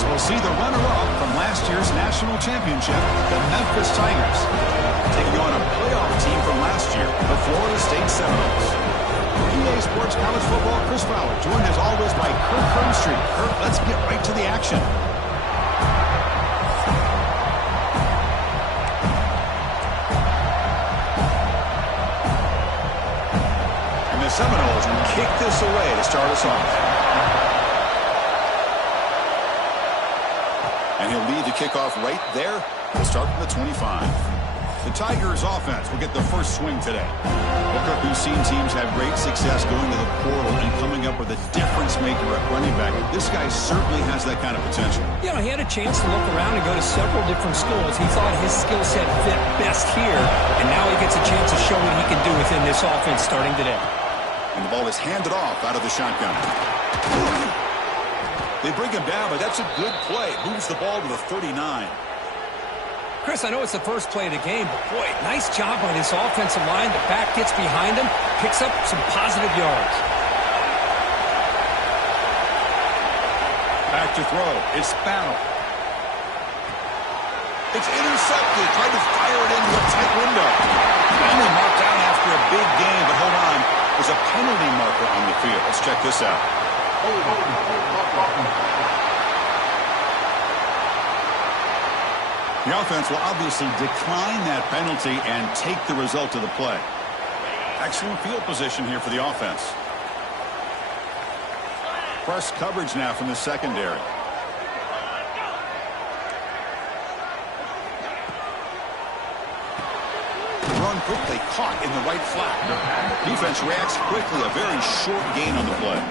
as we'll see the runner-up from last year's national championship, the Memphis Tigers, taking on a playoff team from last year, the Florida State Seminoles. EA Sports College Football, Chris Fowler, joined as always by Kurt Kernstreet. Kurt, let's get right to the action. And the Seminoles will kick this away to start us off. And he'll lead the kickoff right there. We'll start from the 25. The Tigers offense will get the first swing today. Booker, who's seen teams have great success going to the portal and coming up with a difference maker at running back. This guy certainly has that kind of potential. You know, he had a chance to look around and go to several different schools. He thought his skill set fit best here, and now he gets a chance to show what he can do within this offense starting today. And the ball is handed off out of the shotgun. They bring him down, but that's a good play. Moves the ball to the 39. Chris, I know it's the first play of the game, but boy, nice job by this offensive line. The back gets behind him, picks up some positive yards. Back to throw. It's Battle. It's intercepted. Tried to fire it into a tight window. Finally marked down after a big gain, but hold on. There's a penalty marker on the field. Let's check this out. The offense will obviously decline that penalty and take the result of the play. Excellent field position here for the offense. Press coverage now from the secondary. Run quickly, caught in the right flat. Defense reacts quickly, a very short gain on the play.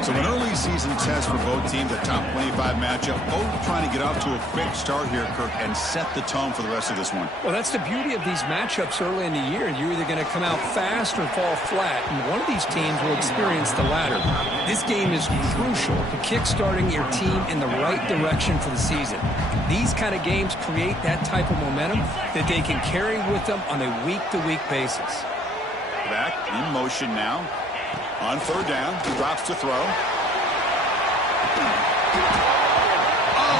So an early season test for both teams, a top 25 matchup. Both trying to get off to a quick start here, Kirk, and set the tone for the rest of this one. Well, that's the beauty of these matchups early in the year. You're either going to come out fast or fall flat, and one of these teams will experience the latter. This game is crucial to kick-starting your team in the right direction for the season. These kind of games create that type of momentum that they can carry with them on a week-to-week basis. Back in motion now. On third down, he drops to throw. Oh,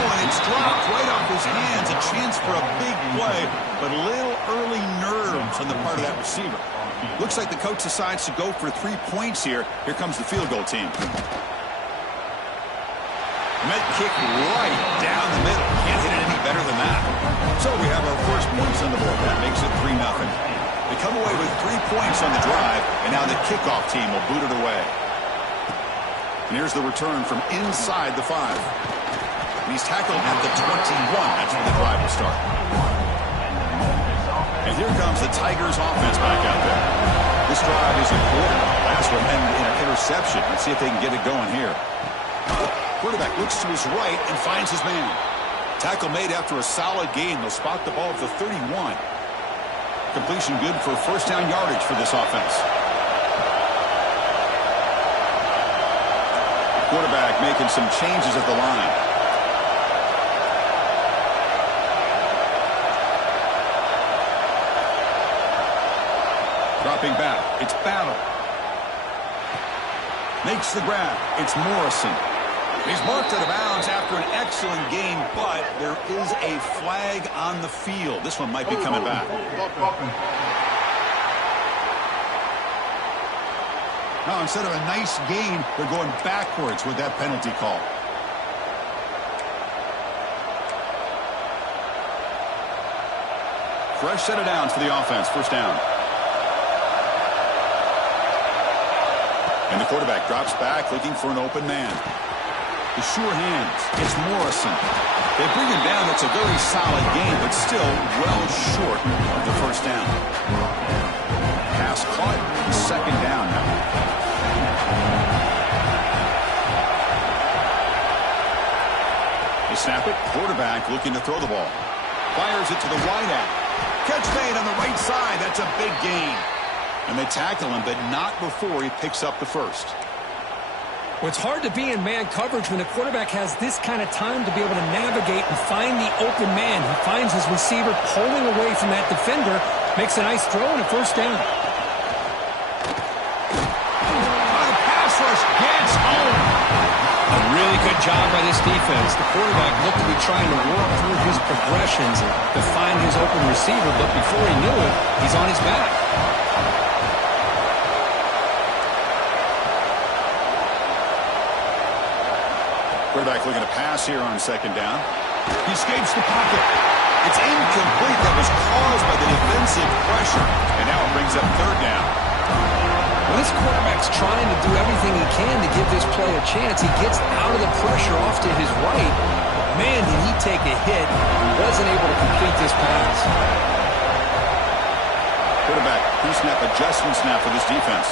and it's dropped right off his hands. A chance for a big play, but a little early nerves on the part of that receiver. Looks like the coach decides to go for 3 points here. Here comes the field goal team. Met kick right down the middle. Can't hit it any better than that. So we have our first points on the board. That makes it 3-0. They come away with 3 points on the drive, and now the kickoff team will boot it away. And here's the return from inside the 5. And he's tackled at the 21. That's when the drive will start. And here comes the Tigers offense back out there. This drive is a quarter. Last one ended in an interception. Let's see if they can get it going here. Quarterback looks to his right and finds his man. Tackle made after a solid gain. They'll spot the ball at the 31. Completion good for first down yardage for this offense. Quarterback making some changes at the line. Dropping back. It's Battle. Makes the grab. It's Morrison. He's marked out of bounds after an excellent gain, but there is a flag on the field. This one might be coming back. Now, instead of a nice gain, they're going backwards with that penalty call. Fresh set of downs for the offense. First down. And the quarterback drops back, looking for an open man. The sure hands. It's Morrison. They bring him down. It's a very solid game, but still well short of the first down. Pass caught. Second down now. They snap it. Quarterback looking to throw the ball. Fires it to the wide out. Catch made on the right side. That's a big gain. And they tackle him, but not before he picks up the first. Well, it's hard to be in man coverage when the quarterback has this kind of time to be able to navigate and find the open man. He finds his receiver pulling away from that defender, makes a nice throw and a first down. The pass rush gets home. A Really good job by this defense. The quarterback looked to be trying to work through his progressions to find his open receiver, but before he knew it, he's on his back. Quarterback looking to pass here on second down. He escapes the pocket. It's incomplete. That was caused by the defensive pressure. And now it brings up third down. Well, this quarterback's trying to do everything he can to give this play a chance. He gets out of the pressure off to his right. Man, did he take a hit. He wasn't able to complete this pass. Quarterback pre-snap adjustments now for this defense.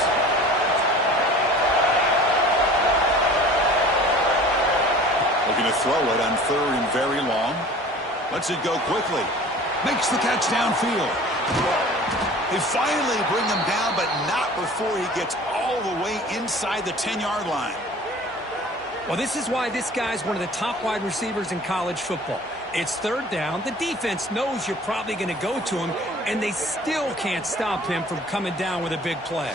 Looking to throw it on third and very long. Lets it go quickly. Makes the catch downfield. They finally bring him down, but not before he gets all the way inside the 10-yard line. Well, this is why this guy's one of the top wide receivers in college football. It's third down. The defense knows you're probably going to go to him, and they still can't stop him from coming down with a big play.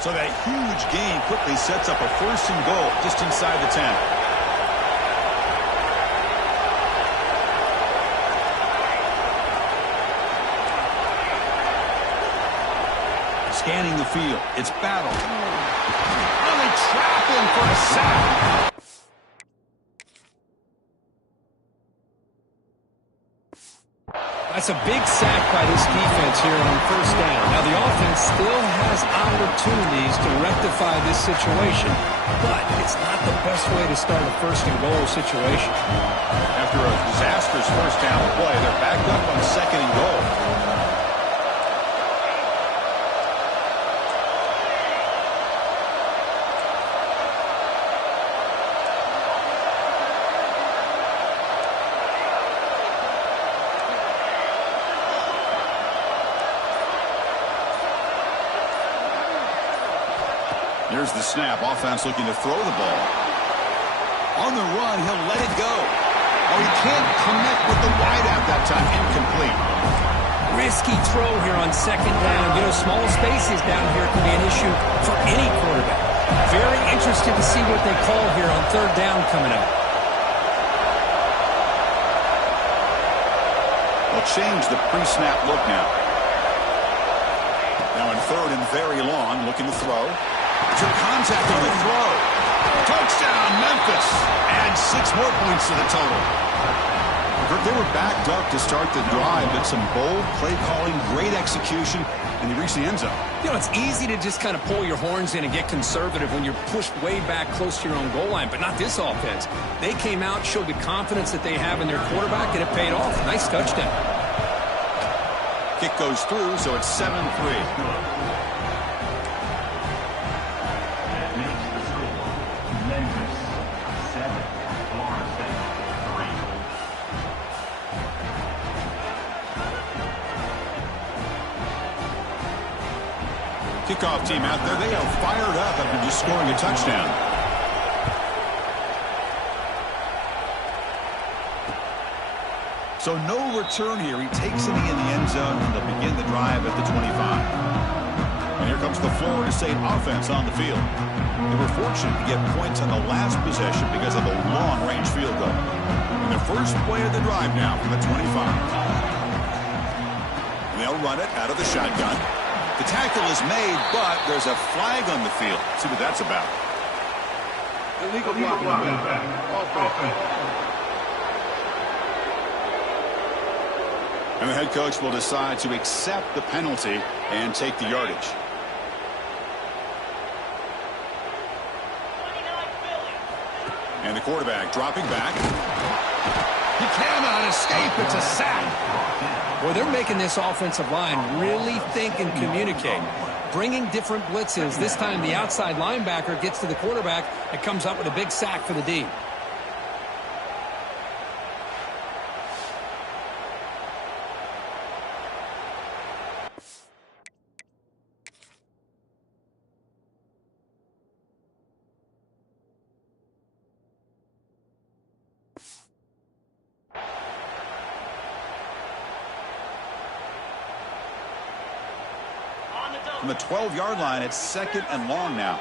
So that huge gain quickly sets up a first and goal just inside the 10. Scanning the field. It's battle. Oh, they trap him for a sack. That's a big sack by this defense here on first down. Now, the offense still has opportunities to rectify this situation, but it's not the best way to start a first and goal situation. After a disastrous first down play, they're backed up on second and goal. Here's the snap. Offense looking to throw the ball. On the run, he'll let it go. Oh, he can't connect with the wideout that time. Incomplete. Risky throw here on second down. You know, small spaces down here can be an issue for any quarterback. Very interested to see what they call here on third down coming up. They'll change the pre-snap look now. Now in third and very long, looking to throw. Took contact on the throw. Touchdown, Memphis. And 6 more points to the total. They were backed up to start the drive, but some bold play calling, great execution, and they reached the end zone. You know, it's easy to just kind of pull your horns in and get conservative when you're pushed way back close to your own goal line, but not this offense. They came out, showed the confidence that they have in their quarterback, and it paid off. Nice touchdown. Kick goes through, so it's 7-3. Kickoff team out there. They are fired up after just scoring a touchdown. So no return here. He takes it in the end zone, and they'll begin the drive at the 25. And here comes the Florida State offense on the field. They were fortunate to get points on the last possession because of a long-range field goal. And the first play of the drive now from the 25. And they'll run it out of the shotgun. The tackle is made, but there's a flag on the field. Let's see what that's about. Illegal blocking. And the head coach will decide to accept the penalty and take the yardage. And the quarterback dropping back. He cannot escape. It's a sack. Well, they're making this offensive line really think and communicate. Bringing different blitzes. This time the outside linebacker gets to the quarterback and comes up with a big sack for the D. From the 12-yard line, it's 2nd and long now.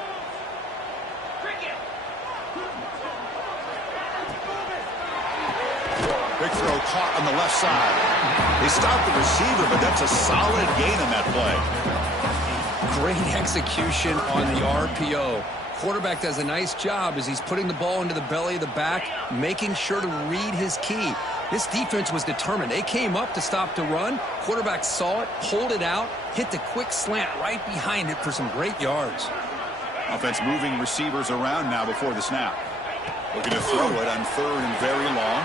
Big throw caught on the left side. They stopped the receiver, but that's a solid gain on that play. Great execution on the RPO. Quarterback does a nice job as he's putting the ball into the belly of the back, making sure to read his key. This defense was determined. They came up to stop the run. Quarterback saw it, pulled it out, hit the quick slant right behind it for some great yards. Offense moving receivers around now before the snap. Looking to throw it on 3rd and very long.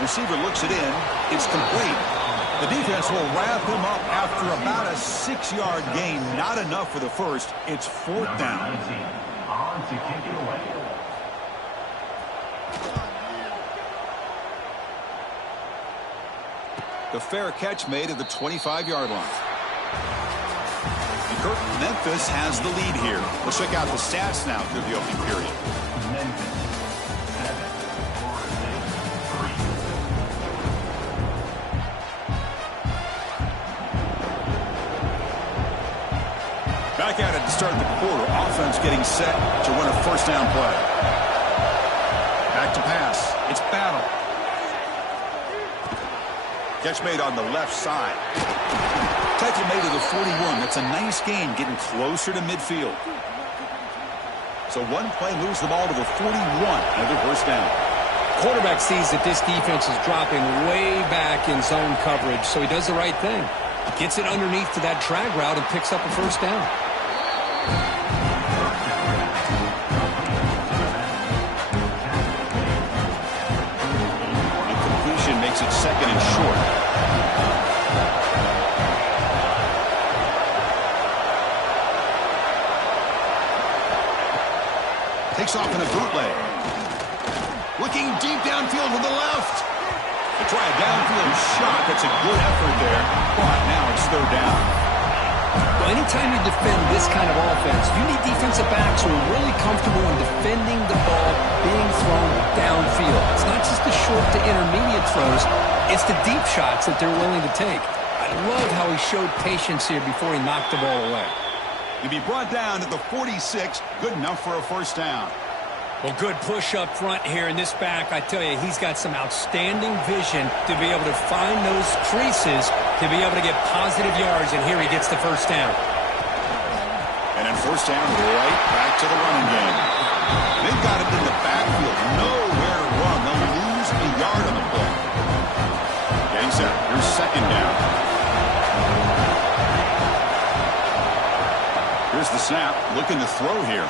Receiver looks it in. It's complete. The defense will wrap him up after about a 6-yard gain. Not enough for the first. It's 4th down. On to kick it away. The fair catch made at the 25-yard line. Memphis has the lead here. Let's check out the stats now through the opening period. Memphis 7, Florida 3. Back at it to start the quarter. Offense getting set to run a first down play. Back to pass. It's Battle. Catch made on the left side. Tackle made to the 41. That's a nice gain, getting closer to midfield. So one play moves the ball to the 41. Another first down. Quarterback sees that this defense is dropping way back in zone coverage, so he does the right thing. Gets it underneath to that drag route and picks up a first down. Incompletion makes it 2nd and short. Takes off in a bootleg. Looking deep downfield to the left. To try a downfield shot. That's a good effort there. But now it's 3rd down. Well, anytime you defend this kind of offense, you need defensive backs who are really comfortable in defending the ball being thrown downfield. It's not just the short to intermediate throws. It's the deep shots that they're willing to take. I love how he showed patience here before he knocked the ball away. To be brought down at the 46, good enough for a first down. Well, good push up front here in this back. I tell you, he's got some outstanding vision to be able to find those creases, to be able to get positive yards, and here he gets the first down. And then first down, right back to the running game. They've got it in the backfield. Nowhere to run. They'll lose a yard on the play. Getting set. Here's 2nd down. Here's the snap. Looking to throw here.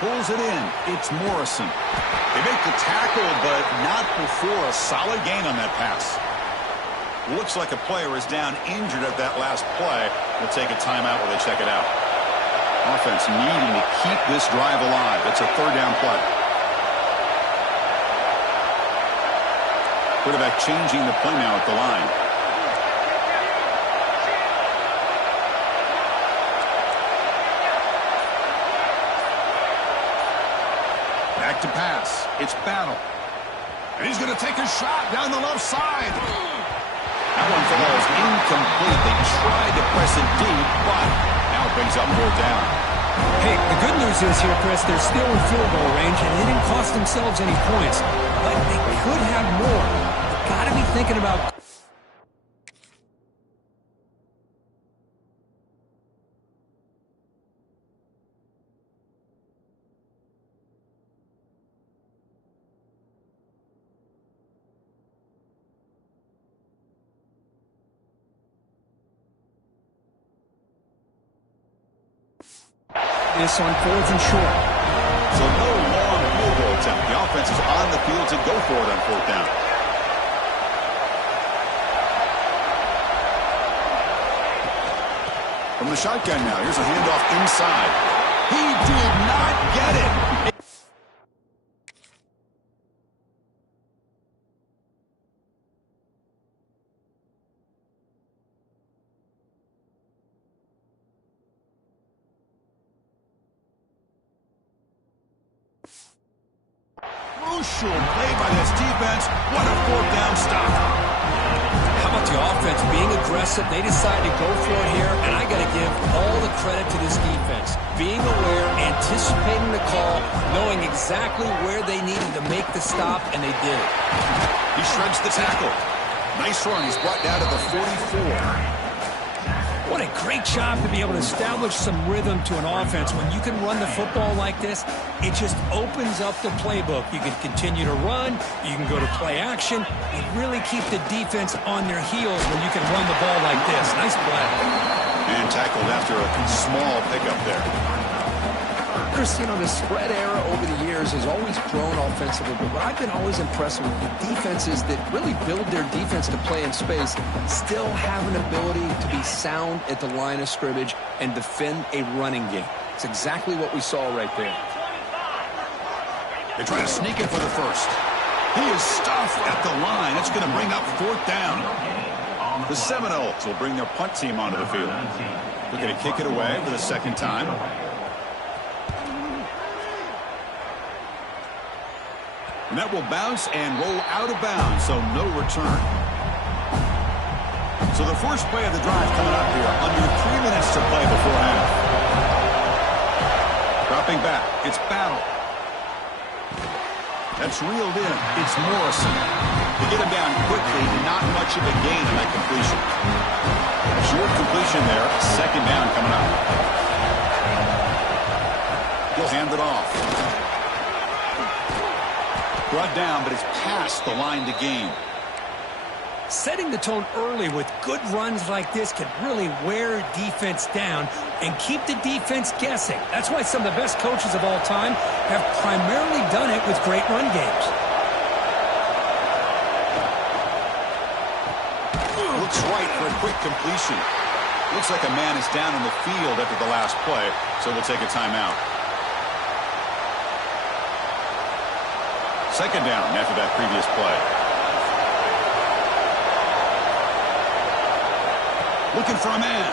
Pulls it in. It's Morrison. They make the tackle, but not before a solid gain on that pass. Looks like a player is down injured at that last play. We'll take a timeout while they check it out. Offense needing to keep this drive alive. It's a 3rd down play. Quarterback changing the play now at the line. Back to pass. It's Battle. And he's going to take a shot down the left side. That one falls incomplete. They tried to press it deep, but now it brings up 4th down. Hey, the good news is here, Chris, they're still in field goal range, and they didn't cost themselves any points. But they could have more. They've got to be thinking about... this on 4th and short. So no long field goal attempt. The offense is on the field to go for it on 4th down. From the shotgun now, here's a handoff inside. He did not get it. Crucial play by this defense. What a 4th down stop. How about the offense being aggressive. They decided to go for it here, and I got to give all the credit to this defense. Being aware, anticipating the call, knowing exactly where they needed to make the stop, and they did it. He shreds the tackle. Nice run. He's brought down to the 44. What a great job to be able to establish some rhythm to an offense. When you can run the football like this, it just opens up the playbook. You can continue to run. You can go to play action. You really keep the defense on their heels when you can run the ball like this. Nice play. And tackled after a small pickup there. Chris, you know, the spread era over the years has always grown offensively, but what I've been always impressed with the defenses that really build their defense to play in space still have an ability to be sound at the line of scrimmage and defend a running game. It's exactly what we saw right there. They try to sneak it for the first. He is stuffed at the line. It's going to bring up 4th down. The Seminoles will bring their punt team onto the field. They're going to kick it away for the second time. And that will bounce and roll out of bounds, so no return. So the first play of the drive coming up here, under 3 minutes to play before half. Dropping back, it's Battle. That's reeled in, it's Morrison. To get him down quickly, not much of a gain on that completion. Short completion there, second down coming up. He'll hand it off. Brought down, but it's past the line to gain. Setting the tone early with good runs like this can really wear defense down and keep the defense guessing. That's why some of the best coaches of all time have primarily done it with great run games. Looks right for a quick completion. Looks like a man is down on the field after the last play, so we'll take a timeout. Second down after that previous play. Looking for a man.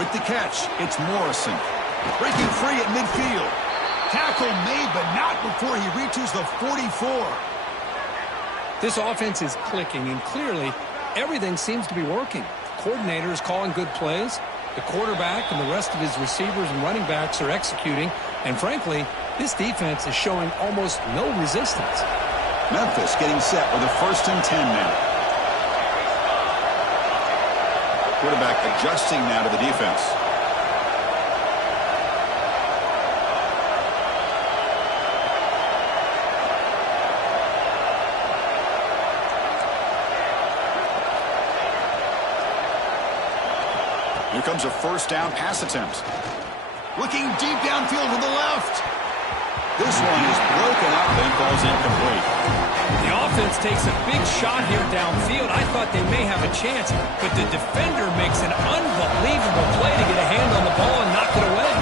With the catch, it's Morrison. Breaking free at midfield. Tackle made, but not before he reaches the 44. This offense is clicking, and clearly everything seems to be working. The coordinator is calling good plays. The quarterback and the rest of his receivers and running backs are executing. And frankly, this defense is showing almost no resistance. Memphis getting set with a 1st and 10 now. Quarterback adjusting now to the defense. Here comes a 1st down pass attempt. Looking deep downfield to the left. This one is broken up and falls incomplete. The offense takes a big shot here downfield. I thought they may have a chance, but the defender makes an unbelievable play to get a hand on the ball and knock it away.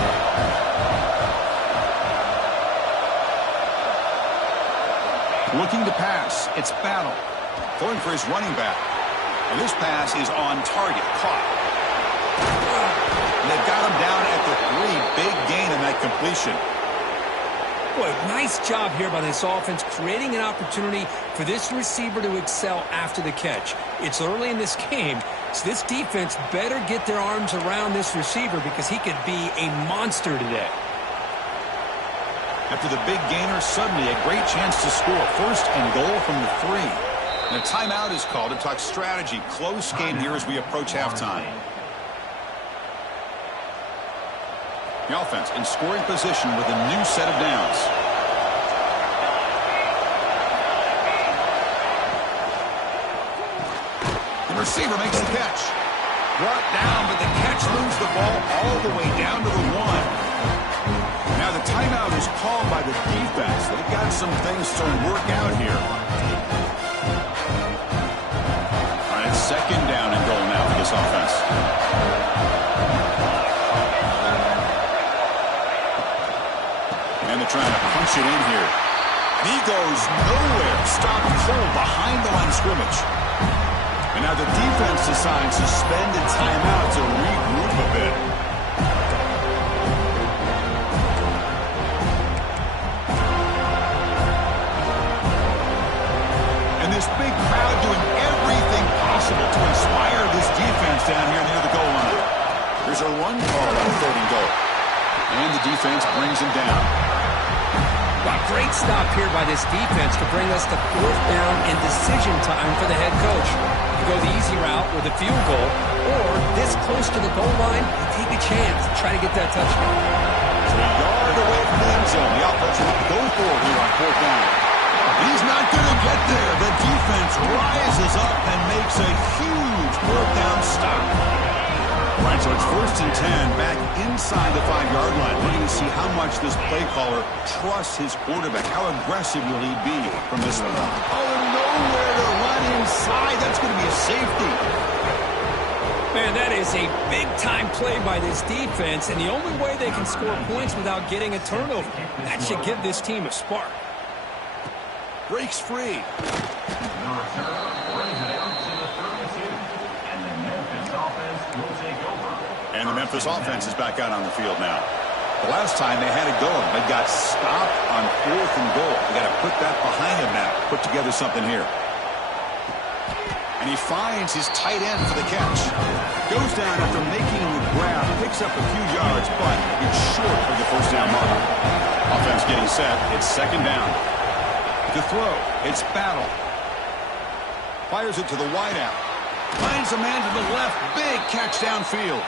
Looking to pass. It's Battle. Going for his running back. And this pass is on target. Caught. And they've got him down at the 3. Big gain in that completion. Boy, nice job here by this offense, creating an opportunity for this receiver to excel after the catch. It's early in this game, so this defense better get their arms around this receiver because he could be a monster today. After the big gainer, suddenly a great chance to score. 1st and goal from the 3. And a timeout is called to talk strategy. Close game here as we approach halftime. The offense in scoring position with a new set of downs. The receiver makes the catch. Brought down, but the catch moves the ball all the way down to the 1. Now the timeout is called by the defense. They've got some things to work out here. All right, 2nd down and goal now for this offense. And they're trying to punch it in here. And he goes nowhere. Stopped cold behind the line of scrimmage. And now the defense decides to spend a timeout to regroup a bit. And this big crowd doing everything possible to inspire this defense down here near the goal line. Here's a run call on 3rd and goal. And the defense brings him down. A great stop here by this defense to bring us to 4th down and decision time for the head coach. You go the easy route with a field goal, or this close to the goal line, you take a chance to try to get that touchdown. So a yard away from the end zone. The offense will go for it here on 4th down. He's not going to get there. The defense rises up and makes a huge 4th down stop. Right, so it's 1st and 10 back inside the 5-yard line. We're going to see how much this play caller trusts his quarterback. How aggressive will he be from this one? Oh, nowhere to run inside. That's going to be a safety. Man, that is a big-time play by this defense, and the only way they can score points without getting a turnover. That should give this team a spark. Breaks free. The return brings it out to the 32. And the Memphis offense will take over. And the Memphis offense is back out on the field now. The last time they had it going, they got stopped on 4th and goal. They got to put that behind them now. Put together something here. And he finds his tight end for the catch. Goes down after making the grab, picks up a few yards, but it's short of the 1st down mark. Offense getting set. It's 2nd down. To throw, it's Battle. Fires it to the wideout. Finds a man to the left. Big catch downfield.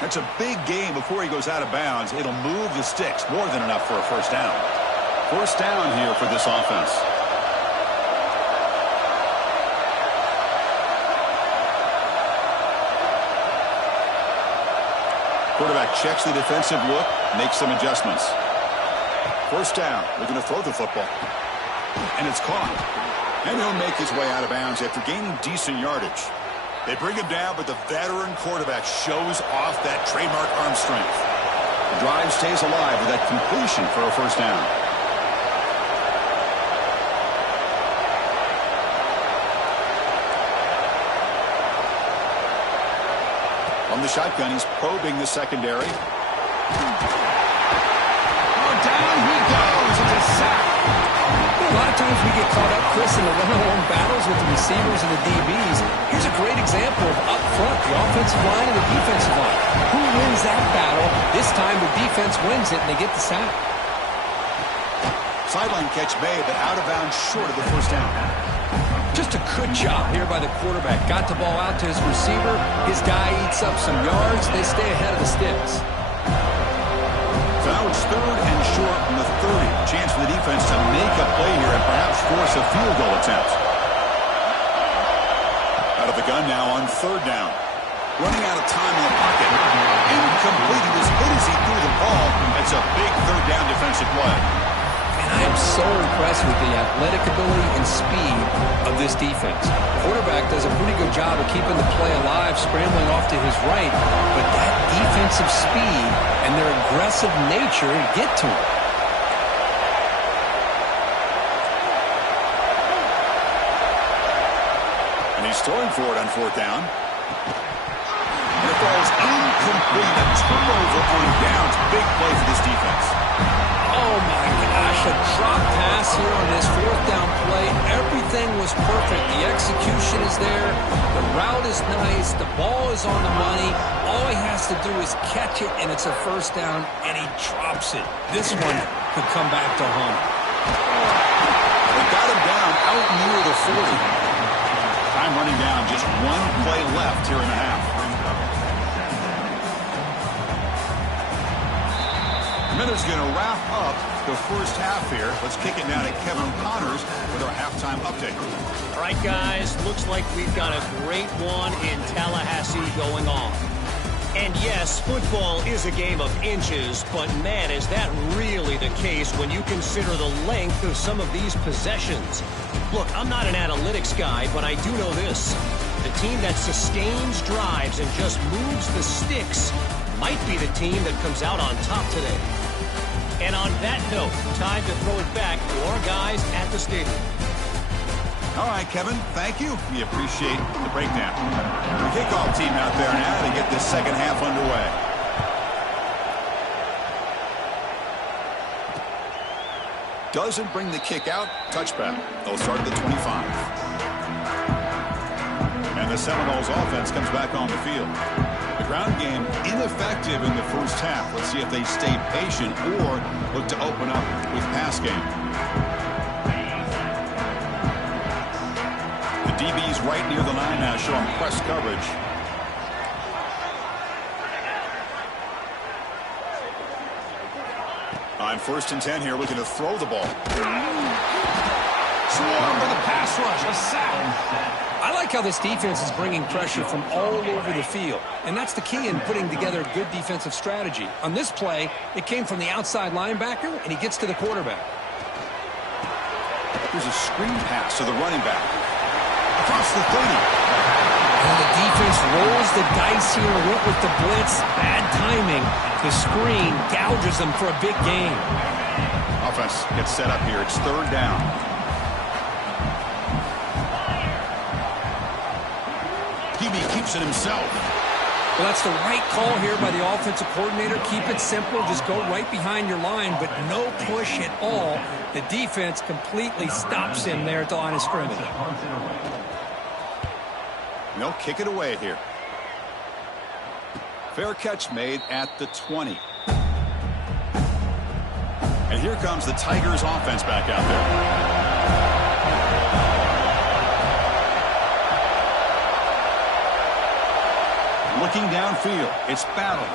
That's a big gain before he goes out of bounds. It'll move the sticks. More than enough for a 1st down. 1st down here for this offense. Quarterback checks the defensive look, makes some adjustments. 1st down. They're going to throw the football. And it's caught. And he'll make his way out of bounds after gaining decent yardage. They bring him down, but the veteran quarterback shows off that trademark arm strength. The drive stays alive with that completion for a 1st down. On the shotgun, he's probing the secondary. Oh, down he goes. It's a sack. A lot of times we get caught up, Chris, in the one-on-one battles with the receivers and the DBs. Here's a great example of up front, the offensive line and the defensive line. Who wins that battle? This time the defense wins it and they get the sack. Sideline catch made, but out of bounds short of the 1st down. Just a good job here by the quarterback. Got the ball out to his receiver. His guy eats up some yards. They stay ahead of the sticks. So now it's 3rd and short from the 30. Chance for the defense to make a play here and perhaps force a field goal attempt. Out of the gun now on 3rd down. Running out of time in the pocket. Incomplete. He was hit as he threw the ball. It's a big 3rd down defensive play. And I am so impressed with the athletic ability and speed of this defense. The quarterback does a pretty good job of keeping the play alive, scrambling off to his right, but that defensive speed and their aggressive nature get to him. And he's throwing for it on 4th down. And it falls incomplete. A turnover on downs. Big play for this defense. Oh my gosh, a drop pass here on this 4th down play. Everything was perfect. The execution is there. The route is nice. The ball is on the money. All he has to do is catch it, and it's a 1st down, and he drops it. This one could come back to haunt him. They got him down out near the 40. Time running down. Just one play left here in the half. Miller's going to wrap up the 1st half here. Let's kick it now to Kevin Connors with our halftime update. All right, guys, looks like we've got a great one in Tallahassee going on. And yes, football is a game of inches, but man, is that really the case when you consider the length of some of these possessions. Look, I'm not an analytics guy, but I do know this. The team that sustains drives and just moves the sticks might be the team that comes out on top today. And on that note, time to throw it back to our guys at the stadium. All right, Kevin, thank you. We appreciate the breakdown. The kickoff team out there now to get this 2nd half underway. Doesn't bring the kick out. Touchback. They'll start at the 25. the Seminoles offense comes back on the field. The ground game ineffective in the first half. Let's see if they stay patient or look to open up with pass game. The DB's right near the line now, showing press coverage. On 1st and 10 here, looking to throw the ball. Swarm for the pass rush, a sack. I like how this defense is bringing pressure from all over the field, and that's the key in putting together a good defensive strategy. On this play, it came from the outside linebacker, and he gets to the quarterback. There's a screen pass to the running back. Across the 30. And the defense rolls the dice here, went with the blitz. Bad timing. The screen gouges them for a big gain. Offense gets set up here. It's 3rd down. Keeps it himself. Well, that's the right call here by the offensive coordinator. Keep it simple. Just go right behind your line, but no push at all. The defense completely stops him there at the line of scrimmage. No, kick it away here. Fair catch made at the 20. And here comes the Tigers offense back out there. Looking downfield, it's Battle.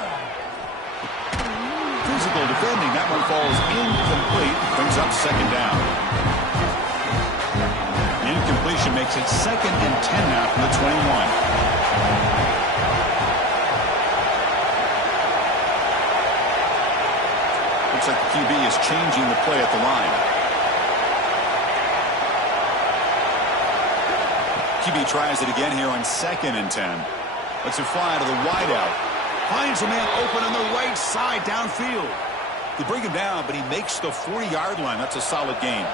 Physical defending, that one falls incomplete, brings up 2nd down. The incompletion makes it 2nd and 10 now from the 21. Looks like the QB is changing the play at the line. QB tries it again here on 2nd and 10. Lets it fly to the wideout. Finds a man open on the right side downfield. They bring him down, but he makes the 40-yard line. That's a solid gain.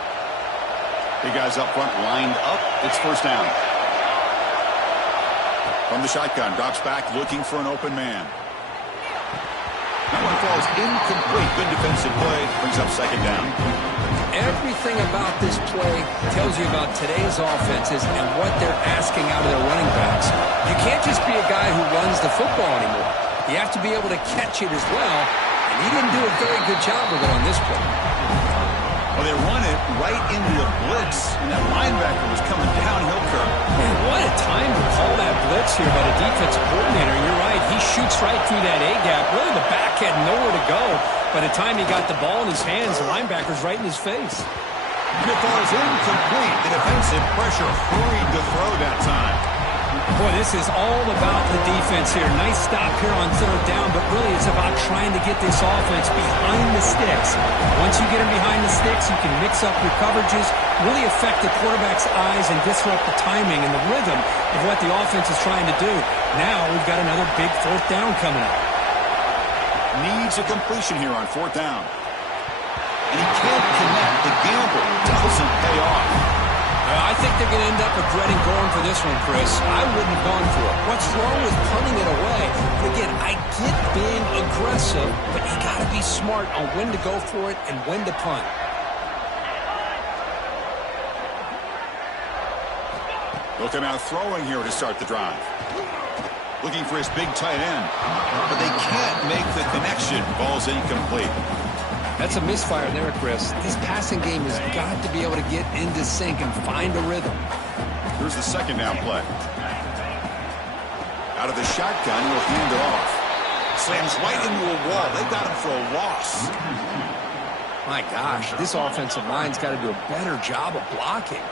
Big guys up front lined up. It's 1st down. From the shotgun, drops back looking for an open man. That one falls incomplete. Good defensive play. Brings up 2nd down. Everything about this play tells you about today's offenses and what they're asking out of their running backs. You can't just be a guy who runs the football anymore. You have to be able to catch it as well, and he didn't do a very good job of it on this play. Well, they run it right into the blitz, and that linebacker was coming downhill curve. Man, what a time to call that blitz here by the defensive coordinator. You're right. He shoots right through that A-gap. Really, the back had nowhere to go. By the time he got the ball in his hands, the linebacker's right in his face. And it falls incomplete. The defensive pressure hurried to throw that time. Boy, this is all about the defense here. Nice stop here on 3rd down, but really it's about trying to get this offense behind the sticks. Once you get them behind the sticks, you can mix up your coverages, really affect the quarterback's eyes and disrupt the timing and the rhythm of what the offense is trying to do. Now we've got another big 4th down coming up. Needs a completion here on 4th down. And he can't connect. The gamble doesn't pay off. I think they're going to end up regretting going for this one, Chris. I wouldn't have gone for it. What's wrong with punting it away? But again, I get being aggressive, but you got to be smart on when to go for it and when to punt. Looking out throwing here to start the drive. Looking for his big tight end. But they can't make the connection. Ball's incomplete. That's a misfire there, Chris. This passing game has got to be able to get into sync and find a rhythm. Here's the 2nd down play. Out of the shotgun, he'll hand it off. Slams right into a wall. They got him for a loss. My gosh, this offensive line's got to do a better job of blocking.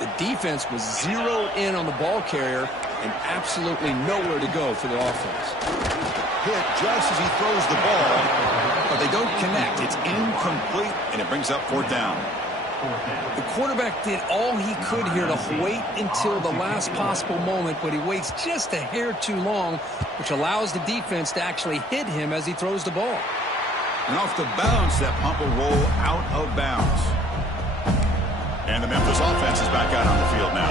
The defense was zeroed in on the ball carrier and absolutely nowhere to go for the offense. Hit just as he throws the ball, but they don't connect. It's incomplete, and it brings up 4th down. The quarterback did all he could here to wait until the last possible moment, but he waits just a hair too long, which allows the defense to actually hit him as he throws the ball. And off the bounce, that pump will roll out of bounds. And the Memphis offense is back out on the field now.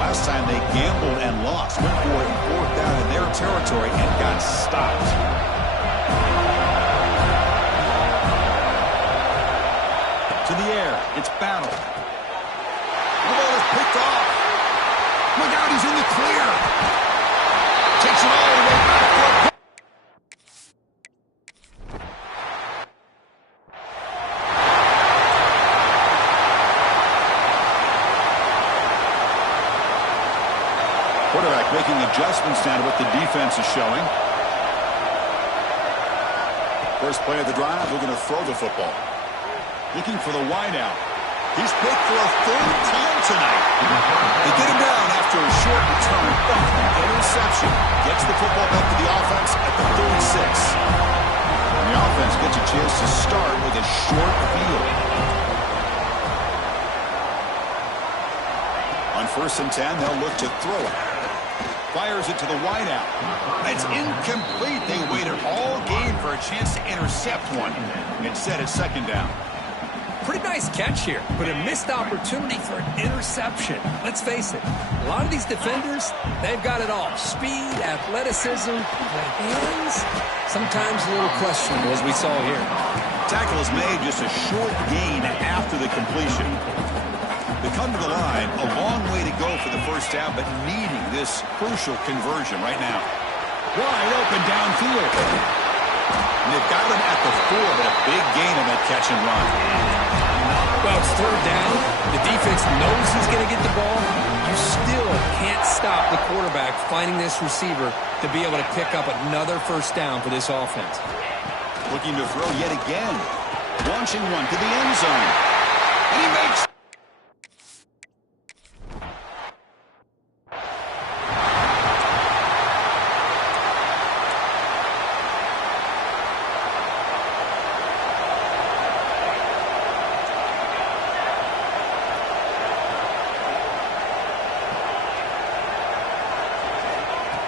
Last time they gambled and lost. Went for it 4th down in their territory and got stopped. To the air. It's Battle. The ball is picked off. Look out, he's in the clear. Takes it all the way back for a quarterback making adjustments now to what the defense is showing. First play of the drive, we're going to throw the football. Looking for the wideout. He's picked for a third time tonight. They get him down after a short return, but interception gets the football back to the offense at the 36. And the offense gets a chance to start with a short field. On 1st and 10, they'll look to throw it. Fires it to the wideout. It's incomplete. They waited all game for a chance to intercept one. Instead, it's 2nd down. Pretty nice catch here, but a missed opportunity for an interception. Let's face it, a lot of these defenders, they've got it all. Speed, athleticism, but hands, sometimes a little questionable, as we saw here. Tackle is made just a short gain after the completion. They come to the line, a long way to go for the first down, but needing this crucial conversion right now. Wide open downfield. And they've got him at the 4, but a big gain on that catch and run. Well, it's 3rd down. The defense knows he's going to get the ball. You still can't stop the quarterback finding this receiver to be able to pick up another first down for this offense. Looking to throw yet again. Launching one to the end zone. And he makes...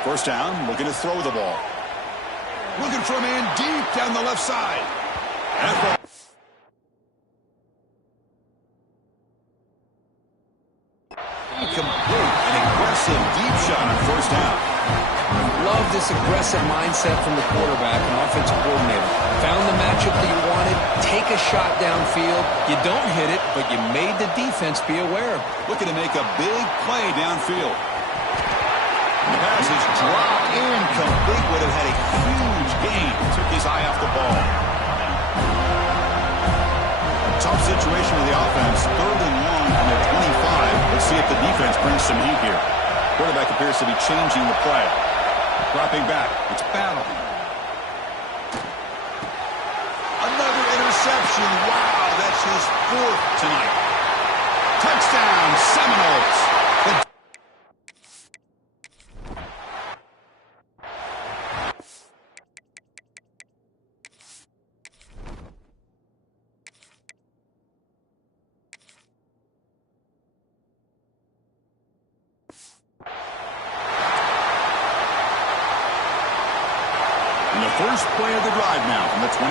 First down, looking to throw the ball. Looking for a man deep down the left side. Incomplete, an aggressive deep shot on 1st down. Love this aggressive mindset from the quarterback and offensive coordinator. Found the matchup that you wanted, take a shot downfield. You don't hit it, but you made the defense be aware. Looking to make a big play downfield. The pass is dropped incomplete. Would have had a huge gain. Took his eye off the ball. Tough situation with the offense. 3rd and long from the 25. Let's see if the defense brings some heat here. Quarterback appears to be changing the play. Dropping back. It's battle. Another interception. Wow, that's his 4th tonight. Touchdown, Seminoles. First play of the drive now from the 25.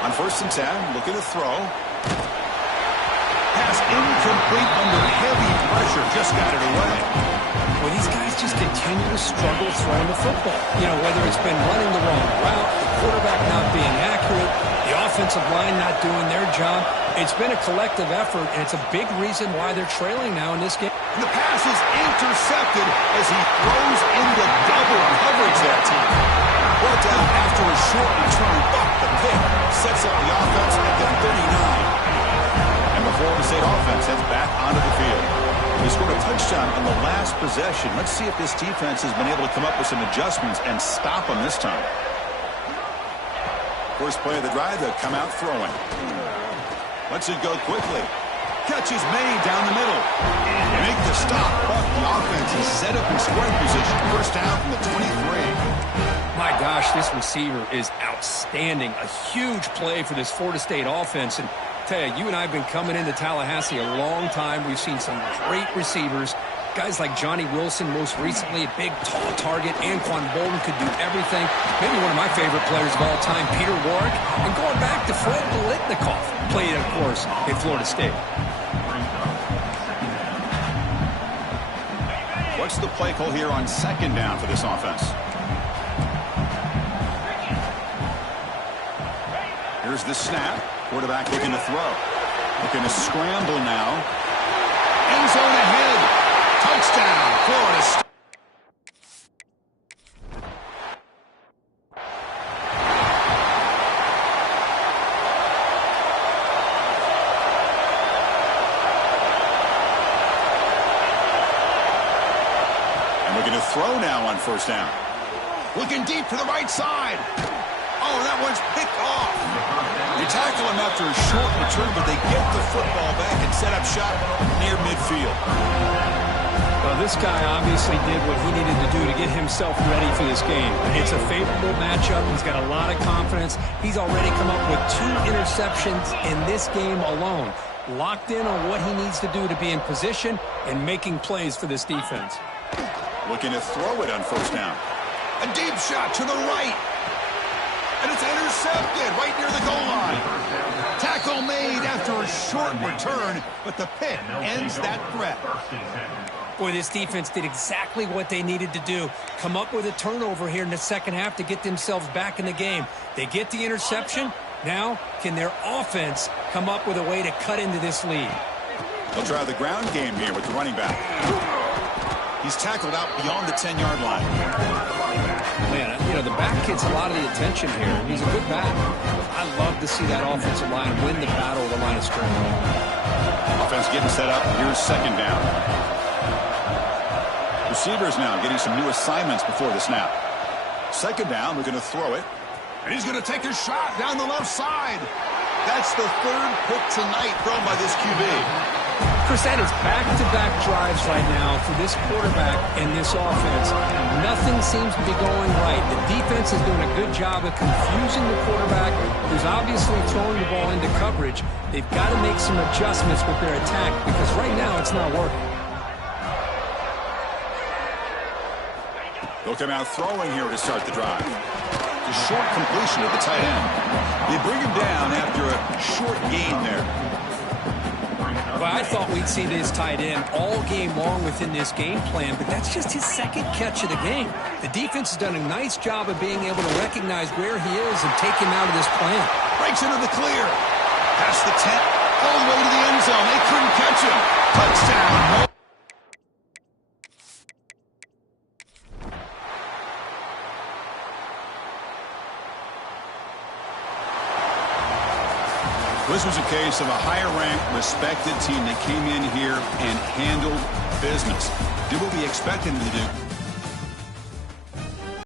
On 1st and 10, looking to throw. Pass incomplete under heavy pressure. Just got it away. Well, these guys just continue to struggle throwing the football. You know, whether it's been running the wrong route, the quarterback not being accurate, the offensive line not doing their job. It's been a collective effort, and it's a big reason why they're trailing now in this game. The pass is intercepted as he throws into double coverage that time. Brought down after a short return, but the pick sets up the offense at the 39. And the Florida State offense heads back onto the field. He scored a touchdown on the last possession. Let's see if this defense has been able to come up with some adjustments and stop them this time. First play of the drive, they'll come out throwing. Lets it go quickly. Catch is made down the middle. Make the stop, but the offense is set up in scoring position. First down from the 23. My gosh, this receiver is outstanding. A huge play for this Florida State offense. And tell you, you and I have been coming into Tallahassee a long time. We've seen some great receivers. Guys like Johnny Wilson, most recently, a big, tall target. Anquan Bolden could do everything. Maybe one of my favorite players of all time, Peter Warrick. And going back to Fred Biletnikoff, played, of course, at Florida State. What's the play call here on 2nd down for this offense? Here's the snap. Quarterback looking to throw. Looking to scramble now. End zone ahead. Touchdown, Florida State. Looking to throw now on first down. Looking deep to the right side. Oh, that one's picked off. They tackle him after a short return, but they get the football back and set up shop near midfield. Well, this guy obviously did what he needed to do to get himself ready for this game. It's a favorable matchup. He's got a lot of confidence. He's already come up with 2 interceptions in this game alone. Locked in on what he needs to do to be in position and making plays for this defense. Looking to throw it on first down. A deep shot to the right. And it's intercepted right near the goal line. Tackle made after a short return, but the pick ends that threat. Boy, this defense did exactly what they needed to do. Come up with a turnover here in the second half to get themselves back in the game. They get the interception. Now, can their offense come up with a way to cut into this lead? They'll try the ground game here with the running back. He's tackled out beyond the 10-yard line. Man, you know, the back gets a lot of the attention here. He's a good back. I love to see that offensive line win the battle of the line of scrimmage. Offense getting set up. Here's second down. Receivers now getting some new assignments before the snap. Second down, we're going to throw it. And he's going to take a shot down the left side. That's the 3rd pick tonight thrown by this QB. Chris, that is back-to-back drives right now for this quarterback and this offense. Nothing seems to be going right. The defense is doing a good job of confusing the quarterback, who's obviously throwing the ball into coverage. They've got to make some adjustments with their attack because right now it's not working. They'll come out throwing here to start the drive. The short completion of the tight end. They bring him down after a short gain there. Well, I thought we'd see this tight end all game long within this game plan, but that's just his 2nd catch of the game. The defense has done a nice job of being able to recognize where he is and take him out of this plan. Breaks into the clear. Past the 10, all the way to the end zone. They couldn't catch him. Touchdown. This was a case of a higher-ranked, respected team that came in here and handled business. Did what we expected them to do.